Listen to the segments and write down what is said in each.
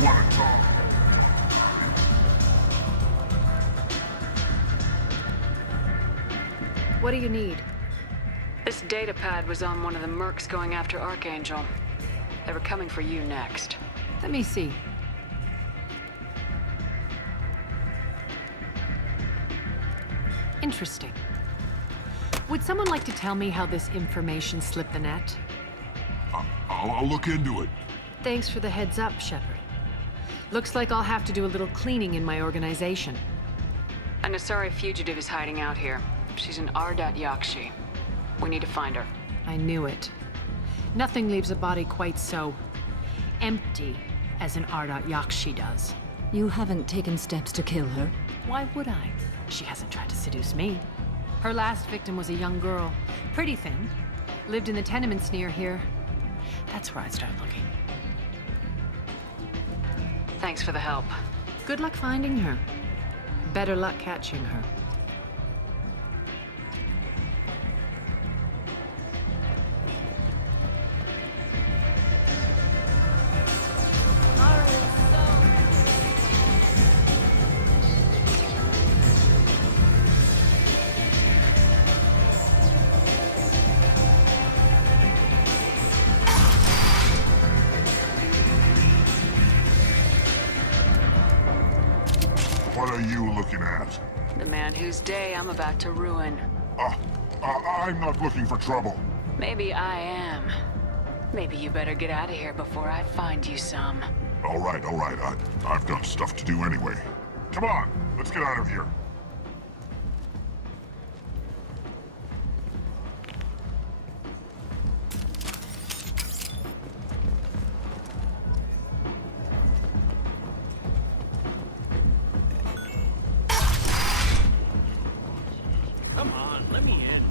you want to talk. What do you need? This data pad was on one of the mercs going after Archangel. They were coming for you next. Let me see. Interesting. Would someone like to tell me how this information slipped the net? I'll look into it. Thanks for the heads up, Shepard. Looks like I'll have to do a little cleaning in my organization. A Nasari fugitive is hiding out here. She's an Ardat Yakshi. We need to find her. I knew it. Nothing leaves a body quite so empty as an Ardat Yakshi does. You haven't taken steps to kill her? Why would I? She hasn't tried to seduce me. Her last victim was a young girl. Pretty thin. Lived in the tenements near here. That's where I'd start looking. Thanks for the help. Good luck finding her. Better luck catching her. What are you looking at? The man whose day I'm about to ruin. I'm not looking for trouble. Maybe I am. Maybe you better get out of here before I find you some. All right. I've got stuff to do anyway. Come on, let's get out of here. Come on, let me in.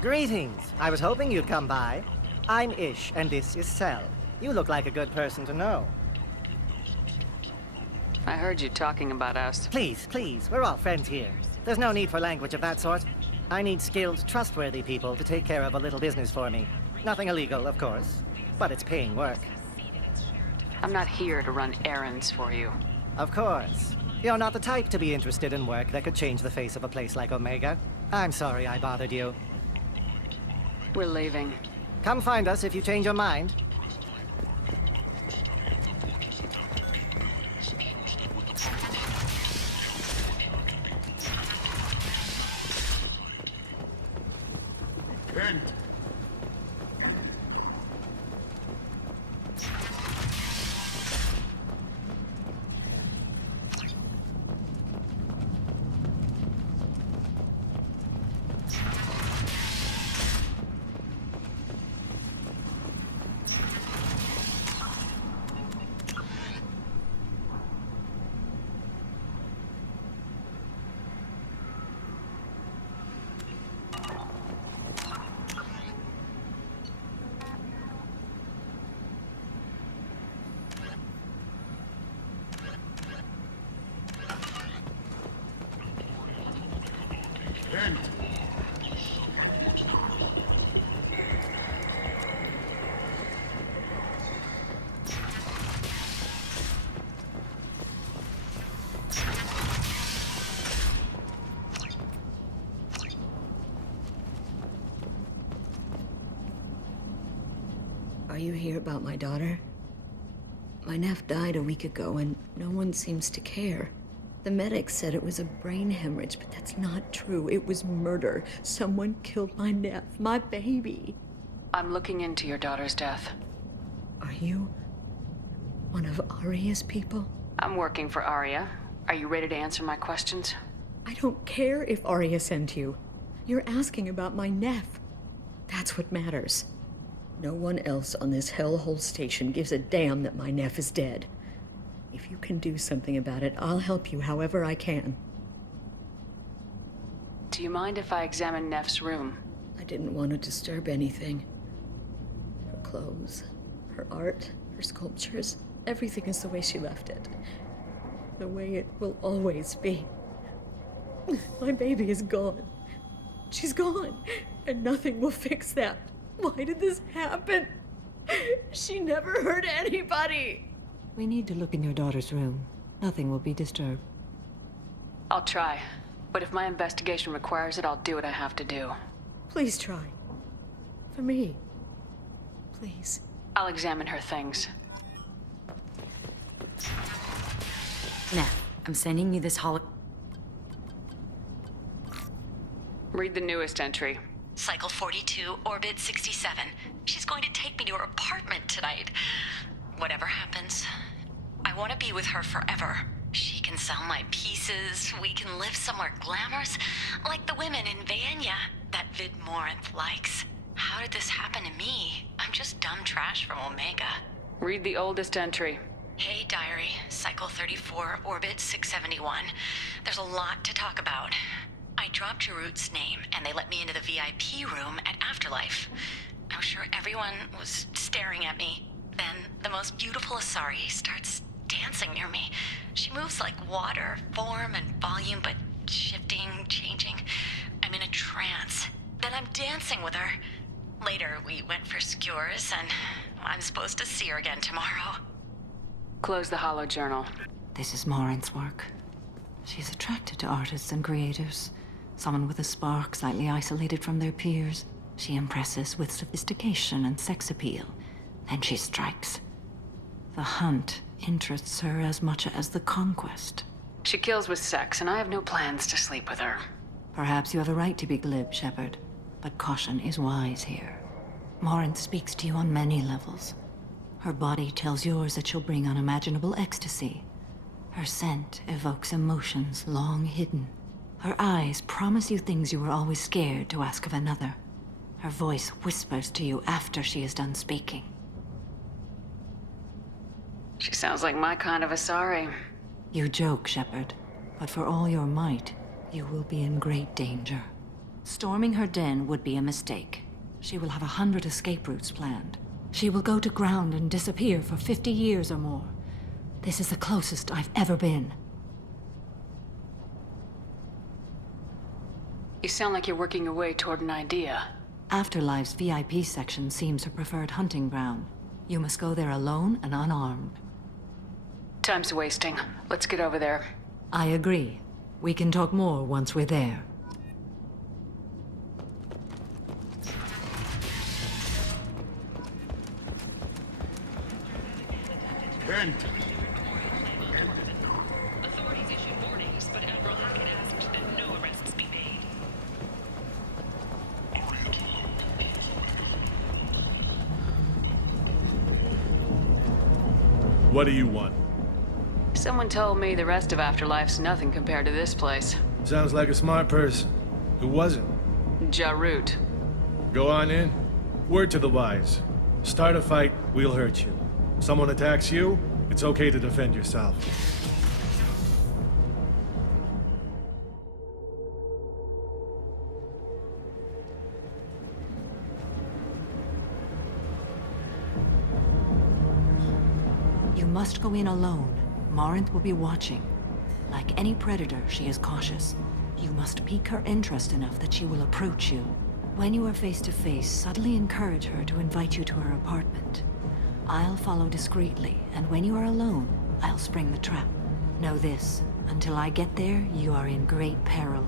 Greetings. I was hoping you'd come by. I'm Ish, and this is Cell. You look like a good person to know. I heard you talking about us. Please, we're all friends here. There's no need for language of that sort. I need skilled, trustworthy people to take care of a little business for me. Nothing illegal, of course, but it's paying work. I'm not here to run errands for you. Of course. You're not the type to be interested in work that could change the face of a place like Omega. I'm sorry I bothered you. We're leaving. Come find us if you change your mind. Kent! Kent! Are you here about my daughter? My nephew died a week ago and no one seems to care. The medics said it was a brain hemorrhage, but that's not true. It was murder. Someone killed my nephew, my baby. I'm looking into your daughter's death. Are you one of Aria's people? I'm working for Aria. Are you ready to answer my questions? I don't care if Aria sent you. You're asking about my nephew. That's what matters. No one else on this hellhole station gives a damn that my nephew is dead. If you can do something about it, I'll help you however I can. Do you mind if I examine Neff's room? I didn't want to disturb anything. Her clothes, her art, her sculptures, everything is the way she left it. The way it will always be. My baby is gone. She's gone, and nothing will fix that. Why did this happen? She never hurt anybody. We need to look in your daughter's room. Nothing will be disturbed. I'll try. But if my investigation requires it, I'll do what I have to do. Please try. For me. Please. I'll examine her things. Neff, I'm sending you this Read the newest entry. Cycle 42, Orbit 67. She's going to take me to her apartment tonight. Whatever happens, I want to be with her forever. She can sell my pieces. We can live somewhere glamorous, like the women in Vanya that Vid Morinth likes. How did this happen to me? I'm just dumb trash from Omega. Read the oldest entry. Hey, Diary. Cycle 34, Orbit 671. There's a lot to talk about. I dropped Jarut's name, and they let me into the VIP room at Afterlife. I was sure everyone was staring at me. Then, the most beautiful Asari starts dancing near me. She moves like water, form and volume, but shifting, changing. I'm in a trance. Then I'm dancing with her. Later, we went for skewers, and I'm supposed to see her again tomorrow. Close the Hollow Journal. This is Morinth's work. She's attracted to artists and creators. Someone with a spark, slightly isolated from their peers. She impresses with sophistication and sex appeal. Then she strikes. The hunt interests her as much as the conquest. She kills with sex, and I have no plans to sleep with her. Perhaps you have a right to be glib, Shepard, but caution is wise here. Morinth speaks to you on many levels. Her body tells yours that she'll bring unimaginable ecstasy. Her scent evokes emotions long hidden. Her eyes promise you things you were always scared to ask of another. Her voice whispers to you after she is done speaking. She sounds like my kind of Asari. You joke, Shepard, but for all your might, you will be in great danger. Storming her den would be a mistake. She will have 100 escape routes planned. She will go to ground and disappear for 50 years or more. This is the closest I've ever been. You sound like you're working your way toward an idea. Afterlife's VIP section seems her preferred hunting ground. You must go there alone and unarmed. Time's wasting. Let's get over there. I agree. We can talk more once we're there. Kent! Authorities issued warnings, but Admiral Hackett asked that no arrests be made. What do you want? Someone told me the rest of Afterlife's nothing compared to this place. Sounds like a smart person. Who was it? Jarut. Go on in. Word to the wise. Start a fight, we'll hurt you. Someone attacks you, it's okay to defend yourself. You must go in alone. Morinth will be watching. Like any predator, she is cautious. You must pique her interest enough that she will approach you. When you are face to face, subtly encourage her to invite you to her apartment. I'll follow discreetly, and when you are alone, I'll spring the trap. Know this, until I get there, you are in great peril.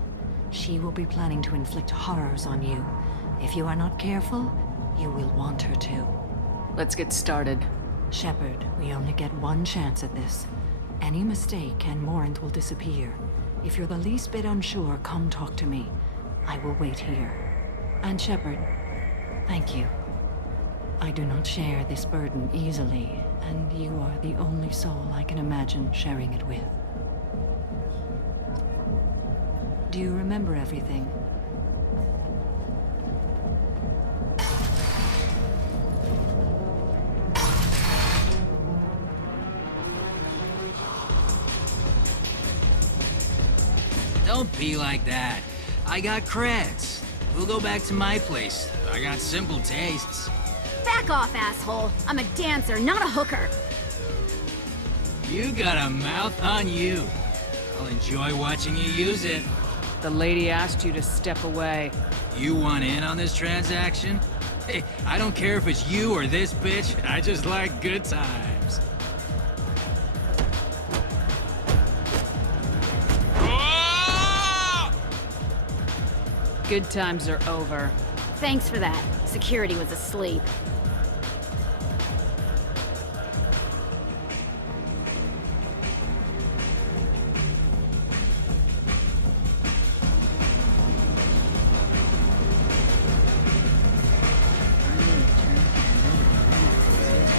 She will be planning to inflict horrors on you. If you are not careful, you will want her to. Let's get started. Shepard, we only get one chance at this. Any mistake and Morinth will disappear. If you're the least bit unsure, come talk to me. I will wait here. And Shepard, thank you. I do not share this burden easily, and you are the only soul I can imagine sharing it with. Do you remember everything? Don't be like that. I got creds. We'll go back to my place. I got simple tastes. Back off, asshole. I'm a dancer, not a hooker. You got a mouth on you. I'll enjoy watching you use it. The lady asked you to step away. You want in on this transaction? Hey, I don't care if it's you or this bitch. I just like good times. Good times are over. Thanks for that. Security was asleep.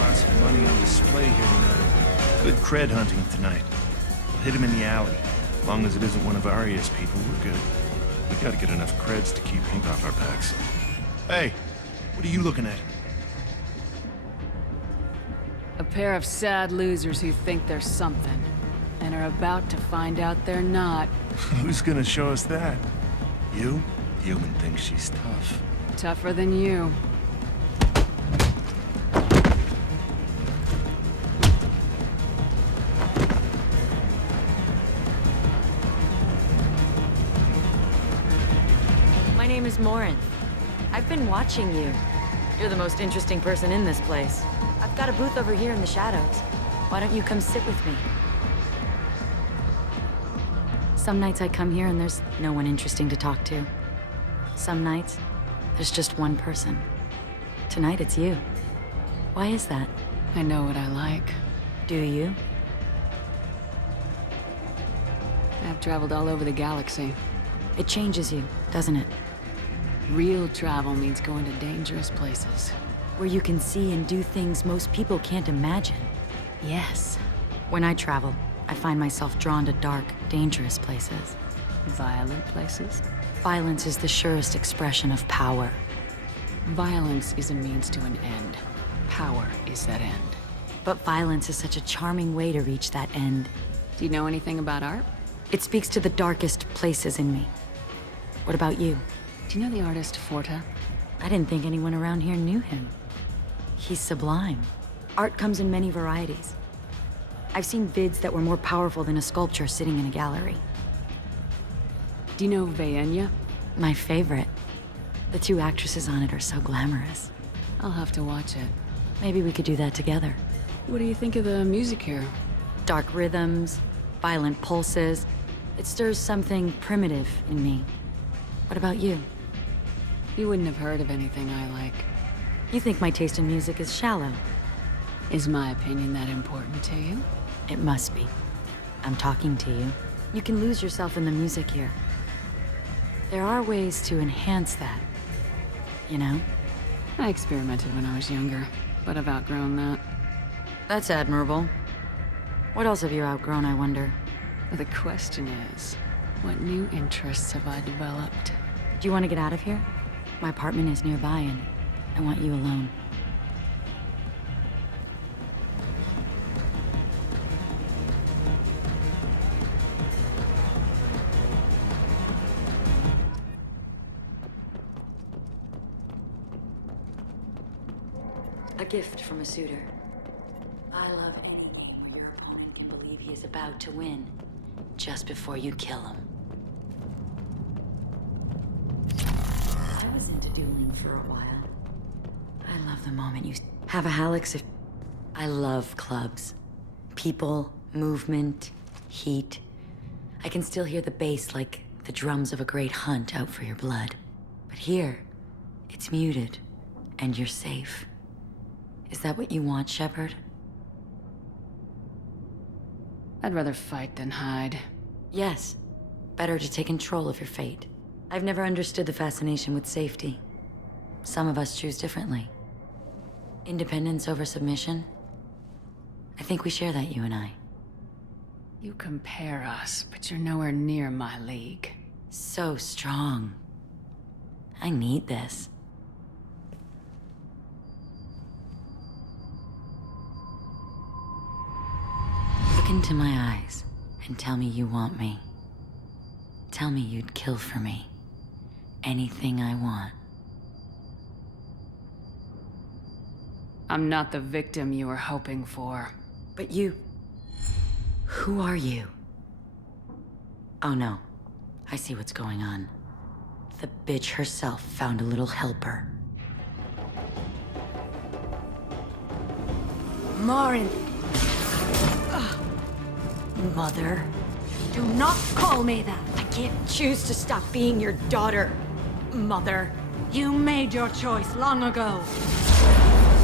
Lots of money on display here tonight. Good cred hunting tonight. We'll hit him in the alley. As long as it isn't one of Arya's people, we're good. We gotta get enough creds to keep ink off our backs. Hey, what are you looking at? A pair of sad losers who think they're something, and are about to find out they're not. Who's gonna show us that? You? Human thinks she's tough. Tougher than you. My name is Morinth. I've been watching you. You're the most interesting person in this place. I've got a booth over here in the shadows. Why don't you come sit with me? Some nights I come here and there's no one interesting to talk to. Some nights, there's just one person. Tonight it's you. Why is that? I know what I like. Do you? I've traveled all over the galaxy. It changes you, doesn't it? Real travel means going to dangerous places. Where you can see and do things most people can't imagine. Yes. When I travel, I find myself drawn to dark, dangerous places. Violent places? Violence is the surest expression of power. Violence is a means to an end. Power is that end. But violence is such a charming way to reach that end. Do you know anything about art? It speaks to the darkest places in me. What about you? Do you know the artist Forta? I didn't think anyone around here knew him. He's sublime. Art comes in many varieties. I've seen vids that were more powerful than a sculpture sitting in a gallery. Do you know Vaenya? My favorite. The two actresses on it are so glamorous. I'll have to watch it. Maybe we could do that together. What do you think of the music here? Dark rhythms, violent pulses. It stirs something primitive in me. What about you? You wouldn't have heard of anything I like. You think my taste in music is shallow? Is my opinion that important to you? It must be. I'm talking to you. You can lose yourself in the music here. There are ways to enhance that. You know? I experimented when I was younger, but I've outgrown that. That's admirable. What else have you outgrown, I wonder? The question is, what new interests have I developed? Do you want to get out of here? My apartment is nearby and I want you alone. A gift from a suitor. I love any game where your opponent can believe he is about to win, just before you kill him. I was into dueling for a while. I love the moment you have a Hallex if... I love clubs. People, movement, heat. I can still hear the bass like the drums of a great hunt out for your blood. But here, it's muted, and you're safe. Is that what you want, Shepard? I'd rather fight than hide. Yes. Better to take control of your fate. I've never understood the fascination with safety. Some of us choose differently. Independence over submission? I think we share that, you and I. You compare us, but you're nowhere near my league. So strong. I need this. Look into my eyes and tell me you want me. Tell me you'd kill for me. Anything I want. I'm not the victim you were hoping for. But you... Who are you? Oh no. I see what's going on. The bitch herself found a little helper. Morinth! Mother. Do not call me that! I can't choose to stop being your daughter, Mother. You made your choice long ago.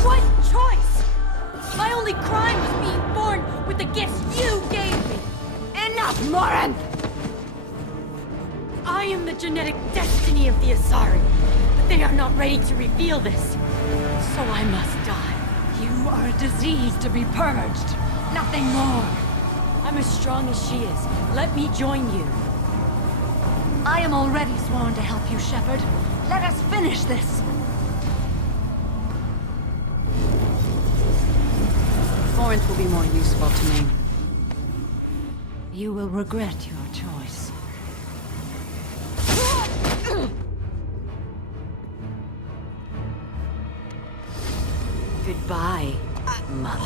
What choice? My only crime was being born with the gifts you gave me. Enough, Morinth! I am the genetic destiny of the Asari, but they are not ready to reveal this. So I must die. You are a disease to be purged. Nothing more. I'm as strong as she is. Let me join you. I am already sworn to help you, Shepard. Let us finish this. Morinth will be more useful to me. You will regret your choice. Goodbye, Mother.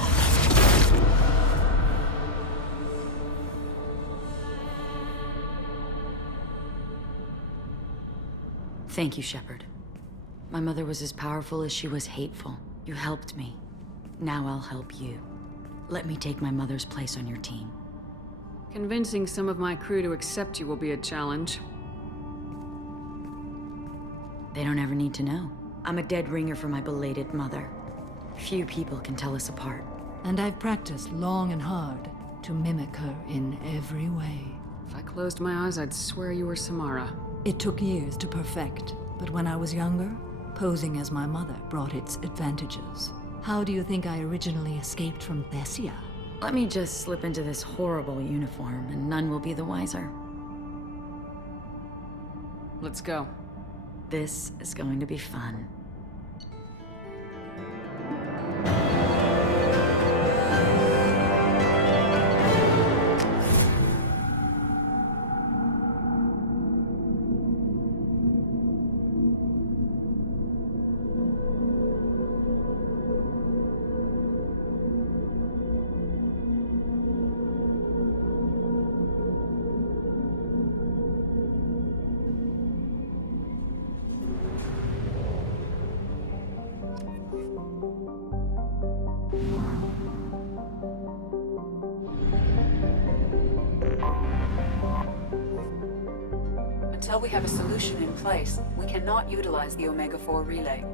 Thank you, Shepard. My mother was as powerful as she was hateful. You helped me. Now I'll help you. Let me take my mother's place on your team. Convincing some of my crew to accept you will be a challenge. They don't ever need to know. I'm a dead ringer for my belated mother. Few people can tell us apart. And I've practiced long and hard to mimic her in every way. If I closed my eyes, I'd swear you were Samara. It took years to perfect, but when I was younger, posing as my mother brought its advantages. How do you think I originally escaped from Thessia? Let me just slip into this horrible uniform, and none will be the wiser. Let's go. This is going to be fun. Until we have a solution in place, we cannot utilize the Omega-4 relay.